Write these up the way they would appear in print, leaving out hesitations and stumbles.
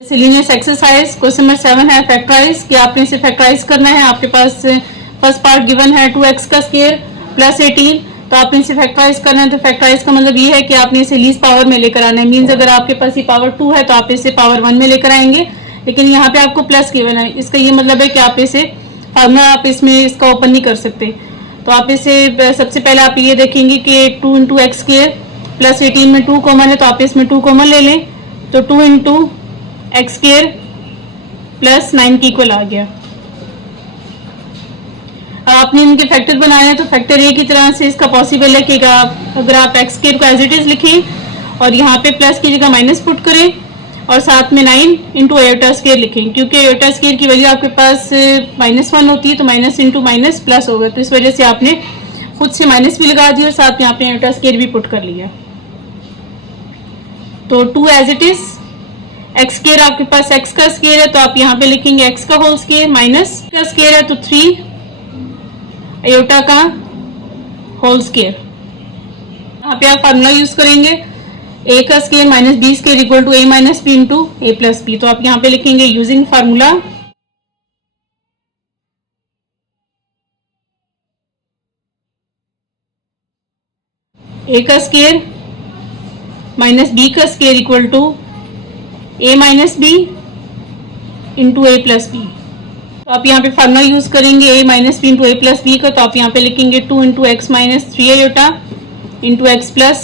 सिलीनियस exercise question number 7 है factorise कि आपने इसे फैक्टराइज करना है। आपके पास फर्स्ट पार्ट गिवन है 2x का स्क्वायर प्लस 18, तो आपने इसे फैक्टराइज करना है। तो फैक्टराइज का मतलब ये है कि आपने इसे लीस्ट पावर में लेकर आना है। मीन्स अगर आपके पास ये पावर 2 है तो आप इसे पावर 1 में लेकर आएंगे, लेकिन यहाँ पे आपको प्लस गिवन है। इसका ये मतलब है कि आप इसे फार्मूला आप इसमें इसका ओपन नहीं कर सकते। तो आप इसे सबसे पहले आप ये देखेंगे कि 2 इंटू एक्स स्क्वायर प्लस 18 में 2 कॉमन है, तो आप इसमें 2 कॉमन ले लें। तो 2 इंटू एक्स स्क्वायर प्लस 9 की इक्वल आ गया। अब आपने इनके फैक्टर बनाए हैं, तो फैक्टर ए की तरह से इसका पॉसिबल है कि अगर आप एक्स स्क्वायर को एज इट इज लिखें और यहाँ पे प्लस की जगह माइनस पुट करें और साथ में 9 इंटू एयोटा स्क्वायर लिखें, क्योंकि एयोटा स्क्वायर की वैल्यू आपके पास -1 होती है, तो माइनस इंटू माइनस प्लस होगा। तो इस वजह से आपने खुद से माइनस भी लगा दिया और साथ में आपने एयोटा स्क्वायर भी पुट कर लिया। तो 2 as it is x square आपके पास एक्स का स्क्वायर है, तो आप यहाँ पे लिखेंगे एक्स का होल स्क्वायर, माइनस का स्क्वायर है तो 3 एयोटा का होल स्क्वायर। यहाँ पे आप फार्मूला यूज करेंगे ए का square minus b square equal to a minus b into a plus b. तो आप यहाँ पे लिखेंगे यूजिंग फार्मूला ए का स्क्वायर माइनस बी का square equal to a minus b into a plus b. तो आप यहाँ पे फार्मूला यूज करेंगे a minus b into a plus b का, तो आप यहाँ पे लिखेंगे 2 into x minus 3 iota into x plus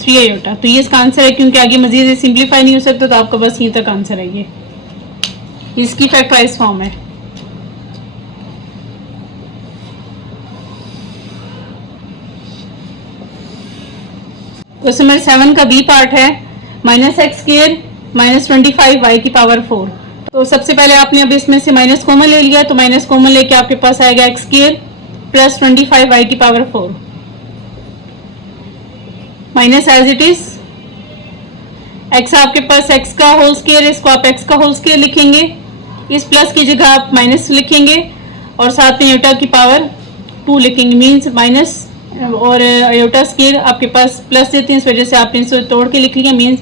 3 aorta. तो ये इसका आंसर है, क्योंकि आगे मजीद सिंप्लीफाई नहीं हो सकता, तो आपका बस यहीं तक आंसर है। ये इसकी फैक्टराइज फॉर्म है। क्वेश्चन नंबर 7 का बी पार्ट है minus x square minus 25 y की पावर 4। तो सबसे पहले आपने अब इसमें से माइनस कॉमन ले लिया, तो माइनस कॉमन लेके आपके पास आएगा एक्स स्क्वायर प्लस 25 वाई की power 4 minus as it is x आपके पास एक्स का होल स्क्वायर है, इसको आप एक्स का होल स्क्वायर लिखेंगे, इस प्लस की जगह आप माइनस लिखेंगे और साथ में एयोटा की पावर 2 लिखेंगे। मीन्स माइनस और एयोटा स्क्वायर आपके पास प्लस देते हैं, इस वजह से आपने इसे तोड़ के लिख लिया। मीन्स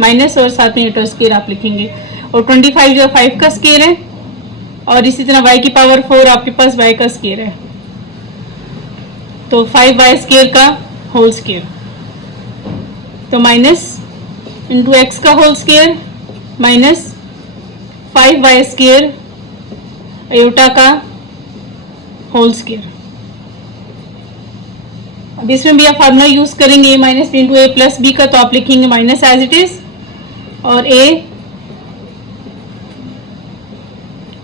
माइनस और साथ में एयोटा स्क्वायर आप लिखेंगे। और 25 जो 5 का स्क्वायर है, और इसी तरह y की पावर 4 आपके पास y का स्क्वायर है, तो 5y स्क्वायर का होल स्क्वायर। तो माइनस इंटू एक्स का whole square minus 5y square iota का होल स्क्वायर। अब इसमें भी आप फार्मूला यूज करेंगे a minus b into a plus b का, तो आप लिखेंगे माइनस एज इट इज और a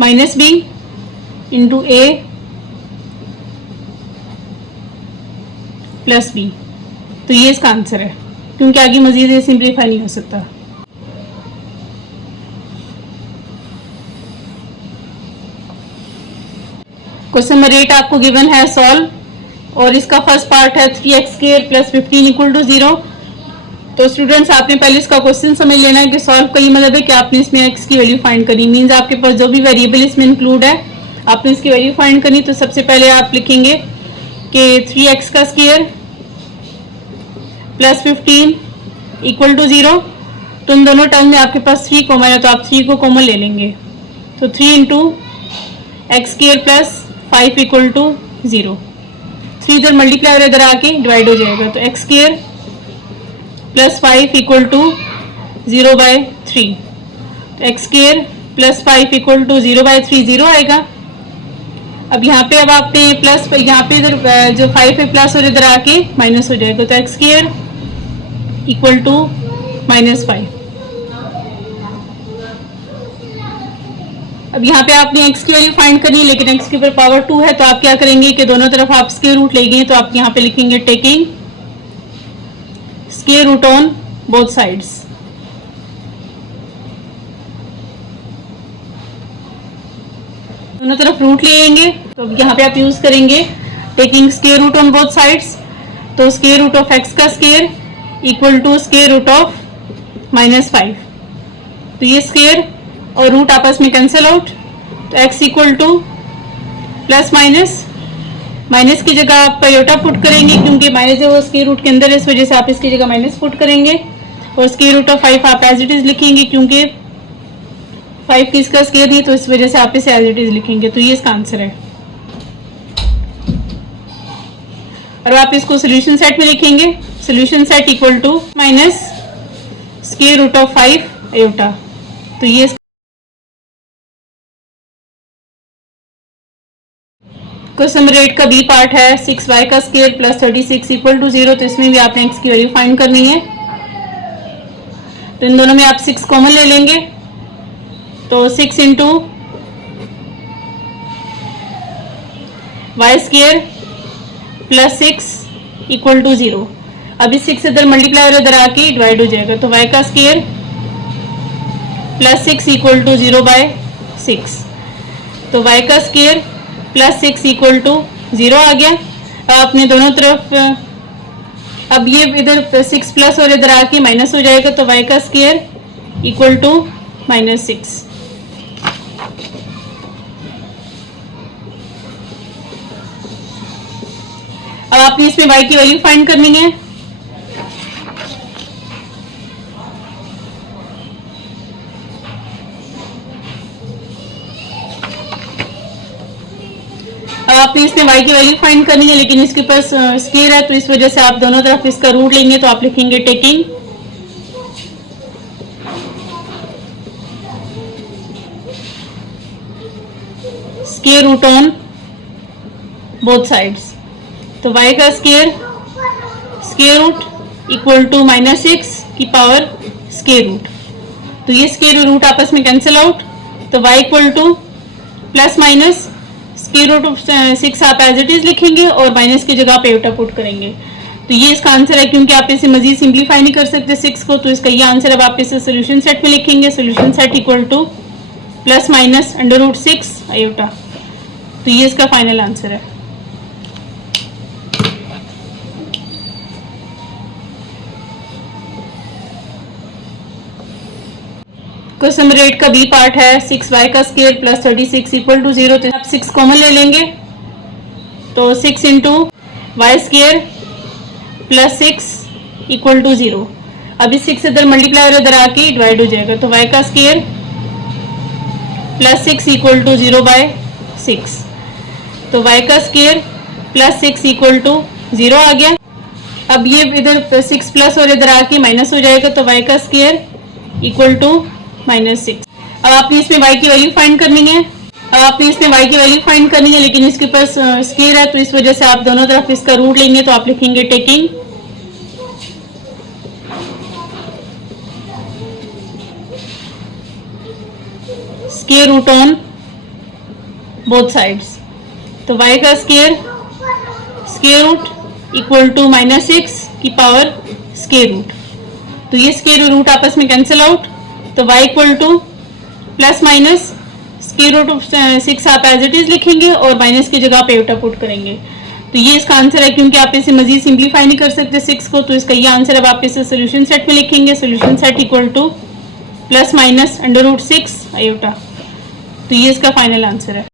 minus b into a plus b. तो ये इसका आंसर है, क्योंकि आगे मजीद ये सिंप्लीफाई नहीं हो सकता। क्वेश्चन नंबर 8 आपको गिवन है सॉल्व, और इसका फर्स्ट पार्ट है 3x square plus 15 equal to 0। तो स्टूडेंट्स आपने पहले इसका क्वेश्चन समझ लेना है कि सॉल्व का ये मतलब है कि आपने इसमें x की वैल्यू फाइंड करनी। मींस आपके पास जो भी वेरिएबल इसमें इंक्लूड है आपने इसकी वैल्यू फाइंड करनी। तो सबसे पहले आप लिखेंगे कि 3x का स्क्वायर प्लस 15 इक्वल टू 0। तो इन दोनों टर्म में आपके पास 3 कॉमन है, तो आप 3 को कॉमन ले लेंगे। तो 3 into x square plus 5 equal to 0। 3 इधर मल्टीप्लाई और इधर आके डिवाइड हो जाएगा, तो x square plus 5 equal to 0 by 3। तो x square plus 5 equal to 0 by 3 0 आएगा। अब यहाँ पे अब आपने प्लस यहाँ पे इधर जो 5 है प्लस और इधर आके माइनस हो जाएगा, तो एक्स स्क्वायर इक्वल टू -5। अब यहाँ पे आपने x की वैल्यू फाइंड करनी है, लेकिन x के ऊपर पावर 2 है, तो आप क्या करेंगे कि दोनों तरफ आप स्क्वायर रूट लेंगे। तो आप यहाँ पे लिखेंगे taking square root on both sides. दोनों तरफ रूट लेंगे, तो यहाँ पे आप यूज करेंगे taking square root on both sides. तो स्क्वायर रूट ऑफ x का square equal to square root of -5। तो ये स्क्वायर और रूट आपस में कैंसिल आउट, तो x equal to plus minus, minus की जगह आप एयोटा पुट करेंगे, क्योंकि माइनस है वो स्क्वायर रूट के अंदर है, इस वजह से आप इसकी जगह माइनस पुट करेंगे। और स्क्वायर रूट ऑफ 5 आप एज इट इज लिखेंगे, क्योंकि 5 की इसका स्क्वायर नहीं, तो इस वजह से आप इसे एज इट इज लिखेंगे, तो ये इसका आंसर है। और आप इसको सोल्यूशन सेट में लिखेंगे, solution set equal to minus square root of 5 iota. तो ये क्वेश्चन नंबर 8 का बी पार्ट है 6y का स्क्वायर प्लस 36 इक्वल टू 0। तो इसमें भी आपने x की वैल्यू फाइंड करनी है। तो इन दोनों में आप 6 कॉमन ले लेंगे, तो 6 into y square plus 6 equal to 0। अभी 6 इधर मल्टीप्लाई और इधर आके डिवाइड हो जाएगा, तो y का square plus 6 equal to 0 by 6। तो y का स्क्वायर प्लस 6 इक्वल टू 0 आ गया। अब अपने दोनों तरफ अब ये इधर 6 प्लस और इधर आके माइनस हो जाएगा, तो y का स्क्वायर इक्वल टू -6। अब आपने इसमें y की वैल्यू फाइंड करनी है। अब आपने इसमें y की वैल्यू फाइंड करनी है, लेकिन इसके पास स्क्वायर है, तो इस वजह से आप दोनों तरफ इसका रूट लेंगे, तो आप लिखेंगे taking square root on both sides. तो y का स्क्वायर रूट इक्वल टू -6 की पावर स्क्वायर रूट। तो ये स्क्वायर रूट आपस में कैंसिल आउट, तो y equal to plus minus square root of 6 आप एज इट इज लिखेंगे और माइनस की जगह पे उल्टा पुट करेंगे। तो ये इसका आंसर है, क्योंकि आप इसे मजीद सिंप्लीफाई नहीं कर सकते 6 को, तो इसका ये आंसर। अब आप इसे सोल्यूशन सेट में लिखेंगे, solution set equal to plus minus √6 iota. तो ये इसका फाइनल आंसर है। क्वेश्चन नंबर 8 का बी पार्ट है 6y का स्क्वायर प्लस 36 इक्वल टू 0। तो आप 6 कॉमन ले लेंगे, तो 6 into y square plus 6 equal to 0। अभी 6 इधर मल्टीप्लाई और इधर आके डिवाइड हो जाएगा, तो y का square plus 6 equal to 0 by 6। तो y का स्क्वायर प्लस 6 इक्वल टू 0 आ गया। अब ये इधर 6 प्लस और इधर आके माइनस हो जाएगा, तो y का स्क्वायर इक्वल टू -6। अब आपने इसमें y की वैल्यू फाइंड करनी है। लेकिन इसके पास स्क्वायर है, तो इस वजह से आप दोनों तरफ इसका रूट लेंगे, तो आप लिखेंगे taking square root on both sides. तो y का स्क्वायर रूट इक्वल टू -6 की पावर स्क्वायर रूट। तो ये स्क्वायर रूट आपस में कैंसिल आउट, तो y equal to plus minus square root of 6 आप एज इट इज लिखेंगे और माइनस की जगह पे उल्टा पुट करेंगे। तो ये इसका आंसर है, क्योंकि आप इसे मजीद सिंप्लीफाई नहीं कर सकते 6 को, तो इसका ये आंसर। अब आप इसे सोल्यूशन सेट में लिखेंगे, solution set equal to plus minus √6 iota. तो ये इसका फाइनल आंसर है।